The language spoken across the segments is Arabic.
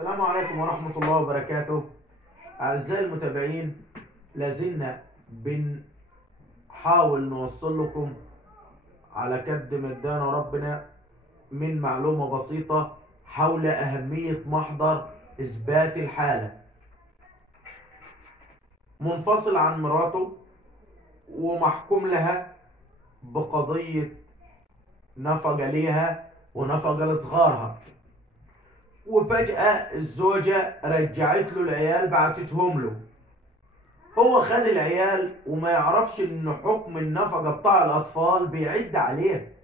السلام عليكم ورحمة الله وبركاته. أعزائي المتابعين، لازلنا بنحاول نوصل لكم على قد ما ادانا ربنا من معلومة بسيطة حول أهمية محضر إثبات الحالة. منفصل عن مراته ومحكوم لها بقضية نفقة ليها ونفقة لصغارها، وفجأة الزوجة رجعت له العيال، بعتتهم له. هو خد العيال وما يعرفش ان حكم النفقة بتاع الاطفال بيعد عليه.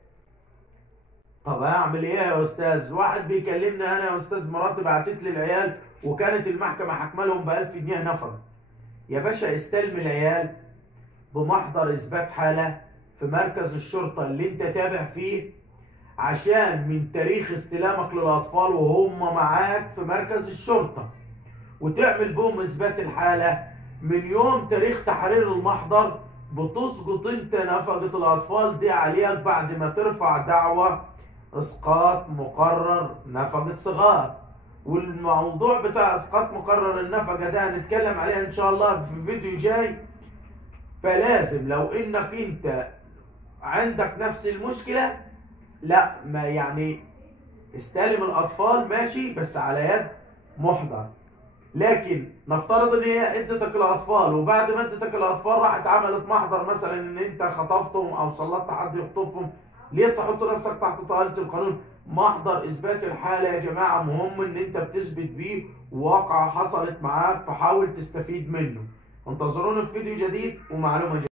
طب اعمل ايه يا استاذ؟ واحد بيكلمني انا يا استاذ مراتي بعتت لي العيال وكانت المحكمة حاكمه لهم ب1000 جنيه نفقة. يا باشا استلم العيال بمحضر اثبات حالة في مركز الشرطة اللي انت تابع فيه، عشان من تاريخ استلامك للأطفال وهم معاك في مركز الشرطة، وتعمل بهم إثبات الحالة من يوم تاريخ تحرير المحضر، بتسقط انت نفقة الأطفال دي عليك بعد ما ترفع دعوة إسقاط مقرر نفقة صغار. والموضوع بتاع إسقاط مقرر النفقة ده هنتكلم عليها إن شاء الله في فيديو جاي. فلازم لو إنك انت عندك نفس المشكلة، لا ما يعني استلم الاطفال ماشي بس على يد محضر. لكن نفترض ان هي ادتك الاطفال وبعد ما ادتك الاطفال راحت عملت محضر مثلا ان انت خطفتهم او سلطت حد يخطفهم، ليه تحط نفسك تحت طائله القانون؟ محضر اثبات الحاله يا جماعه مهم ان انت بتثبت بيه واقعه حصلت معاك، فحاول تستفيد منه. انتظرونا في فيديو جديد ومعلومه جديدة.